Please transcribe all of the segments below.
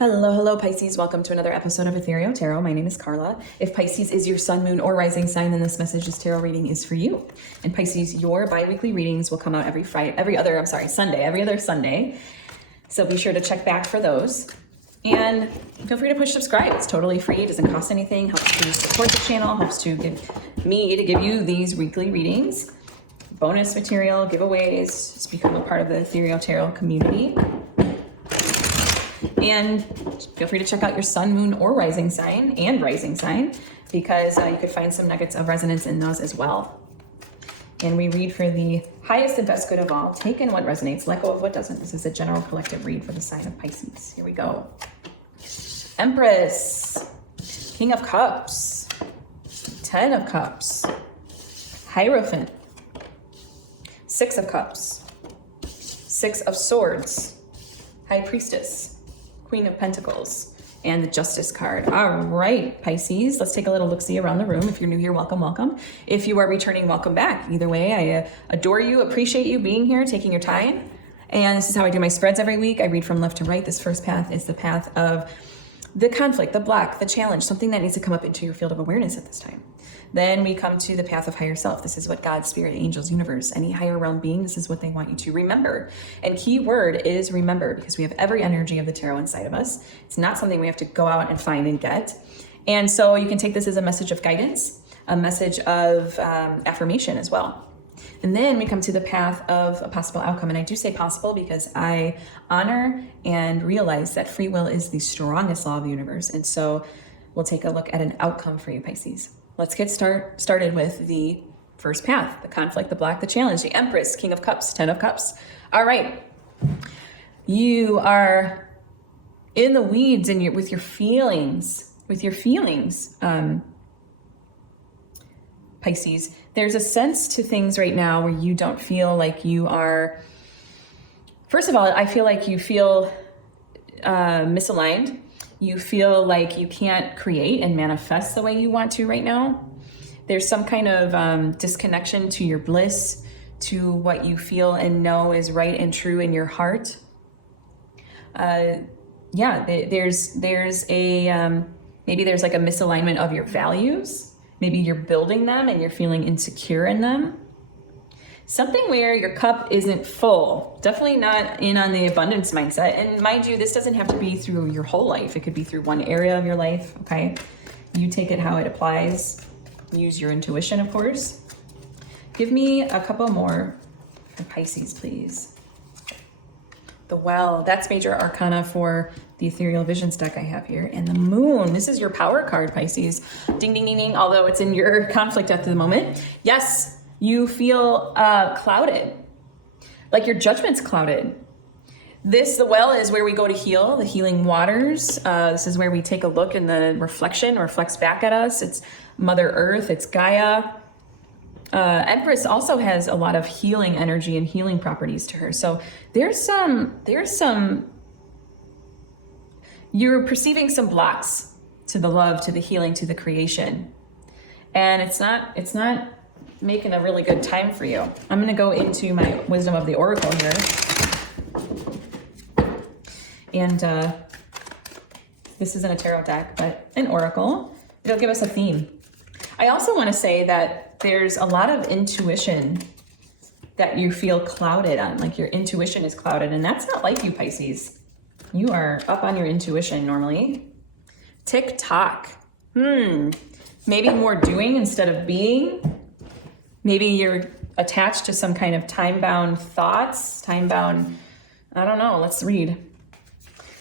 Hello, hello, Pisces. Welcome to another episode of Ethereal Tarot. My name is Carla. If Pisces is your sun, moon, or rising sign, then this message's tarot reading is for you. And Pisces, your bi-weekly readings will come out every other Sunday. So be sure to check back for those. And feel free to push subscribe. It's totally free. It doesn't cost anything. Helps to support the channel. Helps to give me to give you these weekly readings. Bonus material, giveaways. Just become a part of the Ethereal Tarot community. And feel free to check out your sun, moon, or rising sign because you could find some nuggets of resonance in those as well. And we read for the highest and best good of all. Take in what resonates, let go of what doesn't. This is a general collective read for the sign of Pisces. Here we go. Empress, King of Cups, 10 of Cups, Hierophant, 6 of Cups, 6 of Swords, High Priestess, Queen of Pentacles, and the Justice card. All right, Pisces, let's take a little look-see around the room. If you're new here, welcome, welcome. If you are returning, welcome back. Either way, I adore you, appreciate you being here, taking your time. And this is how I do my spreads every week. I read from left to right. This first path is the path of the conflict, the block, the challenge, something that needs to come up into your field of awareness at this time. Then we come to the path of higher self. This is what God, spirit, angels, universe, any higher realm being, this is what they want you to remember. And key word is remember, because we have every energy of the tarot inside of us. It's not something we have to go out and find and get. And so you can take this as a message of guidance, a message of affirmation as well. And then we come to the path of a possible outcome. And I do say possible because I honor and realize that free will is the strongest law of the universe. And so we'll take a look at an outcome for you, Pisces. Let's get started with the first path, the conflict, the block, the challenge, the Empress, King of Cups, 10 of Cups. All right. You are in the weeds and with your feelings, Pisces. There's a sense to things right now where you don't feel like you are, first of all, I feel like you feel misaligned. You feel like you can't create and manifest the way you want to right now. There's some kind of disconnection to your bliss, to what you feel and know is right and true in your heart. There's a, maybe there's like a misalignment of your values. Maybe you're building them and you're feeling insecure in them. Something where your cup isn't full, definitely not in on the abundance mindset. And mind you, this doesn't have to be through your whole life. It could be through one area of your life, okay? You take it how it applies. Use your intuition, of course. Give me a couple more for Pisces, please. The Well, that's major arcana for the Ethereal Visions deck I have here. And the Moon, this is your power card, Pisces. Ding, ding, ding, ding, although it's in your conflict at the moment. Yes. You feel clouded, like your judgment's clouded. The Well is where we go to heal, the healing waters. This is where we take a look and the reflection reflects back at us. It's Mother Earth, it's Gaia. Empress also has a lot of healing energy and healing properties to her. So there's some, you're perceiving some blocks to the love, to the healing, to the creation. And it's not making a really good time for you. I'm going to go into my Wisdom of the Oracle here. And this isn't a tarot deck, but an oracle. It'll give us a theme. I also want to say that there's a lot of intuition that you feel clouded on, like your intuition is clouded, and that's not like you, Pisces. You are up on your intuition normally. Tick-tock. Maybe more doing instead of being. Maybe you're attached to some kind of time-bound thoughts, time-bound, I don't know, let's read.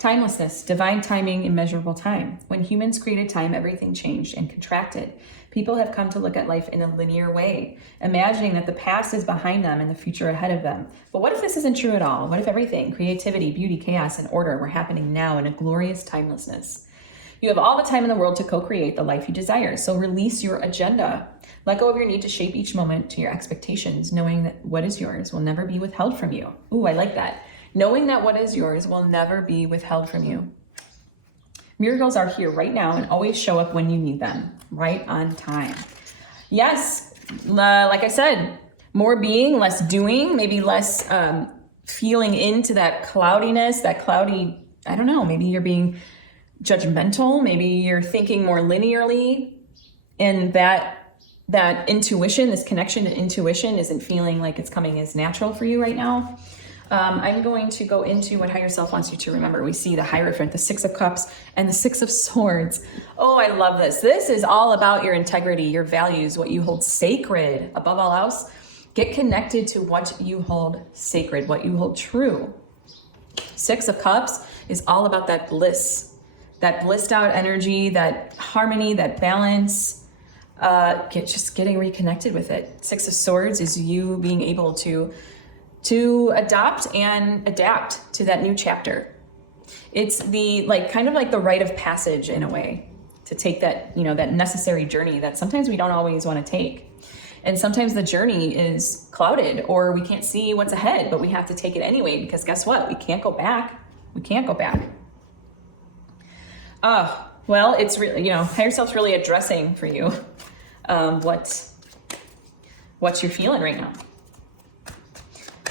Timelessness, divine timing, immeasurable time. When humans created time, everything changed and contracted. People have come to look at life in a linear way, imagining that the past is behind them and the future ahead of them. But what if this isn't true at all? What if everything, creativity, beauty, chaos, and order were happening now in a glorious timelessness? You have all the time in the world to co-create the life you desire, so release your agenda. Let go of your need to shape each moment to your expectations, knowing that what is yours will never be withheld from you. Ooh, I like that. Knowing that what is yours will never be withheld from you. Miracles are here right now and always show up when you need them, right on time. Yes, like I said, more being, less doing, maybe less feeling into that cloudiness, that cloudy I don't know, maybe you're being judgmental, maybe you're thinking more linearly, and that intuition, this connection to intuition isn't feeling like it's coming as natural for you right now. I'm going to go into what higher self wants you to remember. We see the Hierophant, the Six of Cups, and the Six of Swords. Oh, I love this. This is all about your integrity, your values, what you hold sacred. Above all else, get connected to what you hold sacred, what you hold true. Six of Cups is all about that bliss, that blissed out energy, that harmony, that balance, just getting reconnected with it. Six of Swords is you being able to adopt and adapt to that new chapter. It's the kind of like the rite of passage in a way, to take that, that necessary journey that sometimes we don't always want to take. And sometimes the journey is clouded or we can't see what's ahead, but we have to take it anyway, because guess what? We can't go back. We can't go back. Well, it's really, higher self's really addressing for you what you're feeling right now.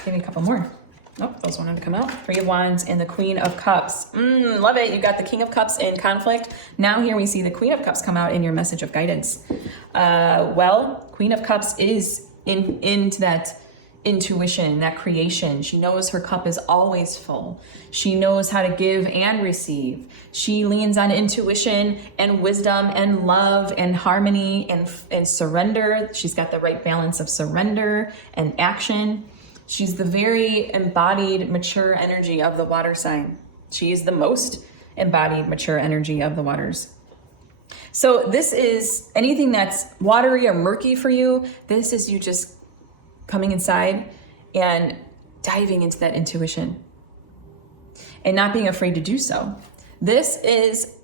Give me a couple more. Oh, those wanted to come out. Three of Wands and the Queen of Cups. Love it. You got the King of Cups in conflict. Now here we see the Queen of Cups come out in your message of guidance. Well, Queen of Cups is into that intuition, that creation. She knows her cup is always full. She knows how to give and receive. She leans on intuition and wisdom and love and harmony and surrender. She's got the right balance of surrender and action. She's the very embodied, mature energy of the water sign. She is the most embodied, mature energy of the waters. So this is anything that's watery or murky for you. This is you just coming inside and diving into that intuition and not being afraid to do so. This is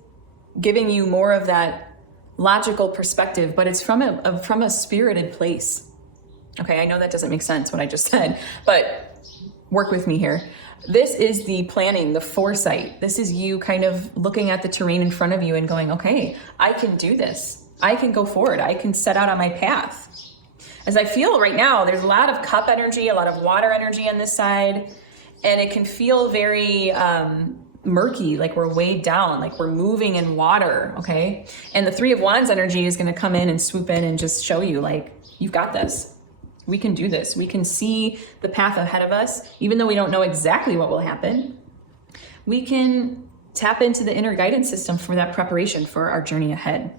giving you more of that logical perspective, but it's from a spirited place. Okay, I know that doesn't make sense what I just said, but work with me here. This is the planning, the foresight. This is you kind of looking at the terrain in front of you and going, okay, I can do this. I can go forward. I can set out on my path. As I feel right now, there's a lot of cup energy, a lot of water energy on this side, and it can feel very murky, like we're weighed down, like we're moving in water, okay? And the Three of Wands energy is gonna come in and swoop in and just show you, like, you've got this. We can do this. We can see the path ahead of us, even though we don't know exactly what will happen. We can tap into the inner guidance system for that preparation for our journey ahead.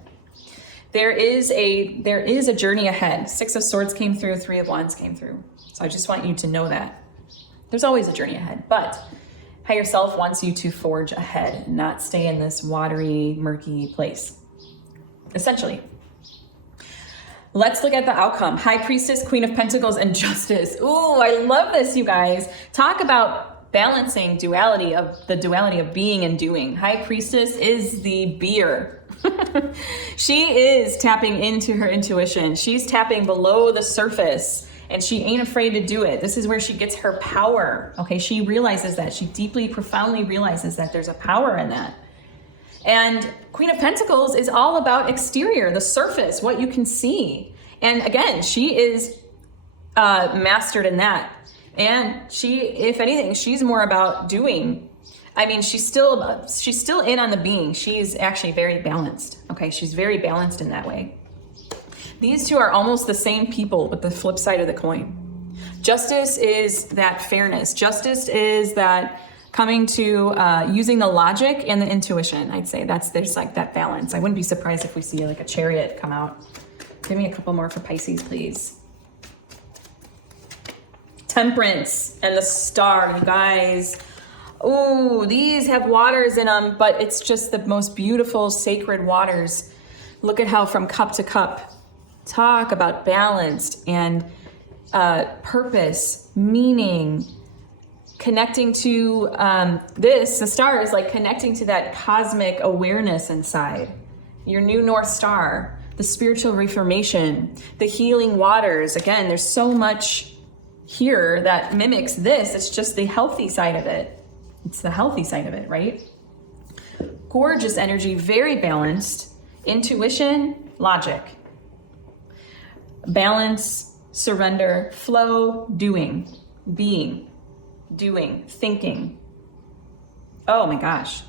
There is a journey ahead. Six of Swords came through, Three of Wands came through. So I just want you to know that. There's always a journey ahead, but higher self wants you to forge ahead, not stay in this watery, murky place, essentially. Let's look at the outcome. High Priestess, Queen of Pentacles, and Justice. Ooh, I love this, you guys. Talk about balancing duality of being and doing. High Priestess is the beer. She is tapping into her intuition. She's tapping below the surface, and she ain't afraid to do it. This is where she gets her power. Okay, she realizes that. She deeply, profoundly realizes that there's a power in that. And Queen of Pentacles is all about exterior, the surface, what you can see. And again, she is mastered in that. And she, if anything, she's more about doing. I mean, she's still in on the being. She's actually very balanced. Okay, she's very balanced in that way. These two are almost the same people, but the flip side of the coin. Justice is that fairness. Justice is that coming to using the logic and the intuition. I'd say there's like that balance. I wouldn't be surprised if we see like a Chariot come out. Give me a couple more for Pisces, please. Temperance and the Star, you guys. Ooh, these have waters in them, but it's just the most beautiful sacred waters. Look at how from cup to cup. Talk about balanced and purpose, meaning, connecting to the Star is like connecting to that cosmic awareness inside. Your new North Star, the spiritual reformation, the healing waters. Again, there's so much here that mimics this. It's just the healthy side of it. It's the healthy side of it, right? Gorgeous energy, very balanced. Intuition, logic. Balance, surrender, flow, doing, being. Doing, thinking. Oh my gosh.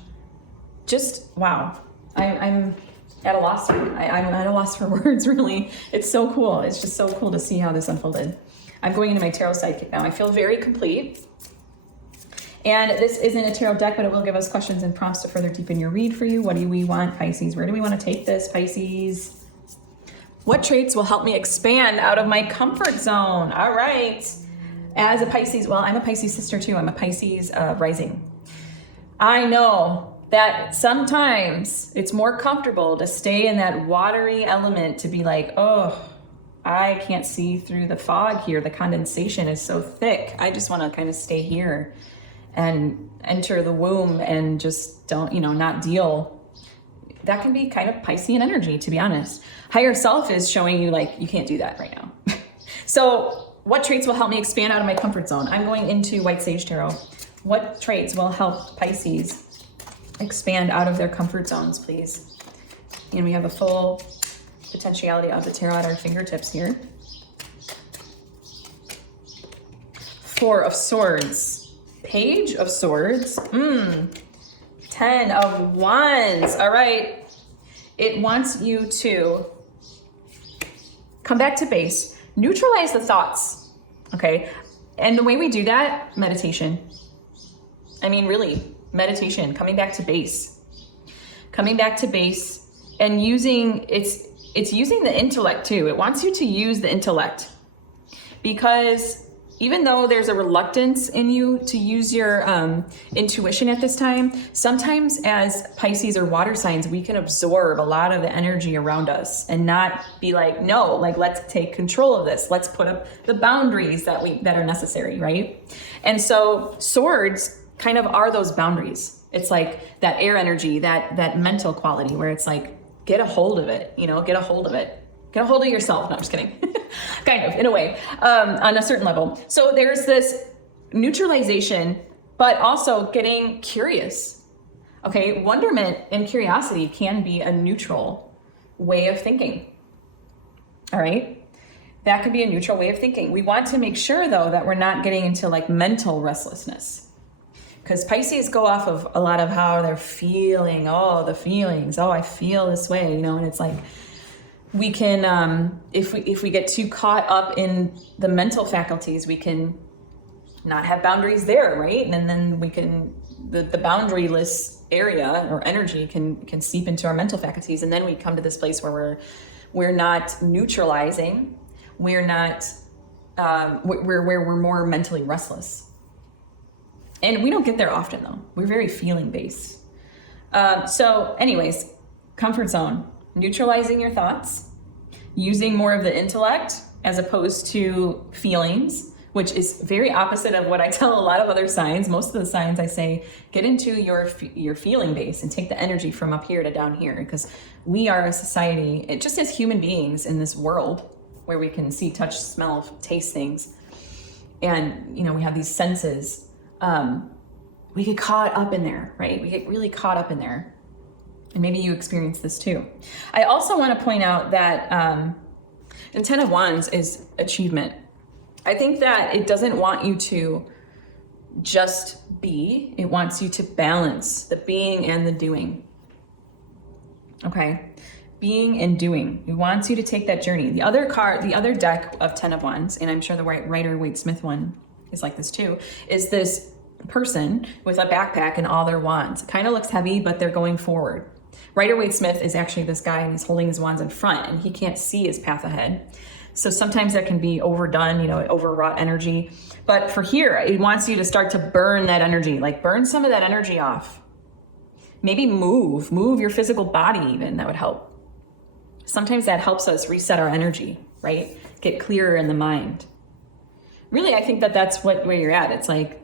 Just, wow. I'm at a loss. I'm at a loss for words, really. It's so cool. It's just so cool to see how this unfolded. I'm going into my tarot sidekick now. I feel very complete. And this isn't a tarot deck, but it will give us questions and prompts to further deepen your read for you. What do we want, Pisces? Where do we want to take this, Pisces? What traits will help me expand out of my comfort zone? All right. As a Pisces, well, I'm a Pisces sister too. I'm a Pisces rising. I know that sometimes it's more comfortable to stay in that watery element, to be like, oh, I can't see through the fog here. The condensation is so thick. I just want to kind of stay here and enter the womb and just don't, not deal. That can be kind of Piscean energy, to be honest. Higher self is showing you like, you can't do that right now. So what traits will help me expand out of my comfort zone? I'm going into White Sage Tarot. What traits will help Pisces expand out of their comfort zones, please? And we have the full potentiality of the tarot at our fingertips here. Four of Swords, Page of Swords, 10 of Wands. All right. It wants you to come back to base, neutralize the thoughts. Okay. And the way we do that, meditation. I mean, really, meditation, coming back to base and using, it's using the intellect too. It wants you to use the intellect, because even though there's a reluctance in you to use your intuition at this time, sometimes as Pisces or water signs, we can absorb a lot of the energy around us and not be like, no, like, let's take control of this. Let's put up the boundaries that are necessary, right? And so swords kind of are those boundaries. It's like that air energy, that mental quality where it's like, get a hold of it, get a hold of it. Get a hold of yourself. No, I'm just kidding. Kind of, in a way, on a certain level. So there's this neutralization, but also getting curious. Okay, wonderment and curiosity can be a neutral way of thinking. All right, that could be a neutral way of thinking. We want to make sure, though, that we're not getting into like mental restlessness. Because Pisces go off of a lot of how they're feeling, the feelings, I feel this way, and it's like, we can, if we get too caught up in the mental faculties, we can not have boundaries there, right? And then we can, the boundaryless area or energy can seep into our mental faculties. And then we come to this place where we're not neutralizing, we're not, we're more mentally restless. And we don't get there often, though. We're very feeling based. So anyways, comfort zone, neutralizing your thoughts, using more of the intellect as opposed to feelings, which is very opposite of what I tell a lot of other signs. Most of the signs I say, get into your feeling base and take the energy from up here to down here, because we are a society, just as human beings in this world where we can see, touch, smell, taste things. And, we have these senses. We get caught up in there, right? We get really caught up in there. And maybe you experience this too. I also want to point out that the 10 of Wands is achievement. I think that it doesn't want you to just be, it wants you to balance the being and the doing. Okay, being and doing. It wants you to take that journey. The other deck of 10 of Wands, and I'm sure the Rider-Waite-Smith one is like this too, is this person with a backpack and all their wands. It kind of looks heavy, but they're going forward. Rider-Waite-Smith is actually this guy, and he's holding his wands in front, and he can't see his path ahead. So sometimes that can be overdone, overwrought energy. But for here, it wants you to start to burn that energy, like burn some of that energy off. Maybe move your physical body even, that would help. Sometimes that helps us reset our energy, right? Get clearer in the mind. Really, I think that's where you're at. It's like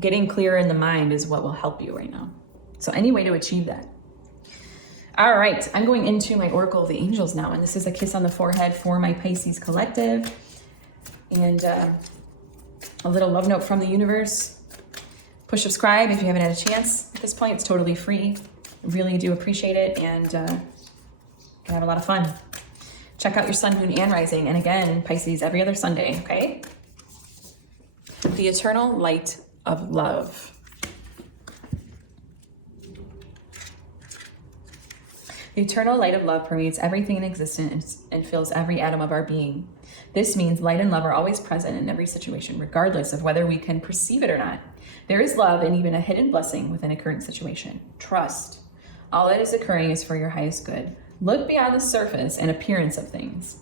getting clearer in the mind is what will help you right now. So any way to achieve that. All right, I'm going into my Oracle of the Angels now, and this is a kiss on the forehead for my Pisces collective. And a little love note from the universe. Push subscribe if you haven't had a chance. At this point, it's totally free. I really do appreciate it, and can have a lot of fun. Check out your sun, moon, and rising. And again, Pisces, every other Sunday, okay? The eternal light of love. The eternal light of love permeates everything in existence and fills every atom of our being. This means light and love are always present in every situation, regardless of whether we can perceive it or not. There is love and even a hidden blessing within a current situation. Trust. All that is occurring is for your highest good. Look beyond the surface and appearance of things.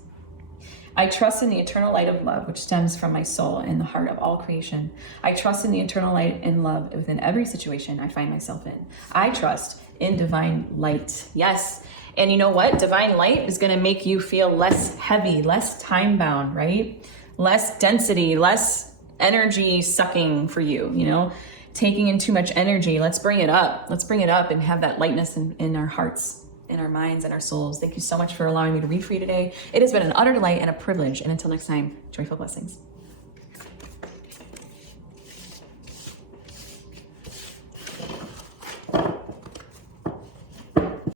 I trust in the eternal light of love, which stems from my soul and the heart of all creation. I trust in the eternal light and love within every situation I find myself in. I trust in divine light. Yes. And you know what? Divine light is going to make you feel less heavy, less time bound, right? Less density, less energy sucking for you, you know, taking in too much energy. Let's bring it up. Let's bring it up and have that lightness in our hearts, in our minds, and our souls. Thank you so much for allowing me to read for you today. It has been an utter delight and a privilege. And until next time, joyful blessings.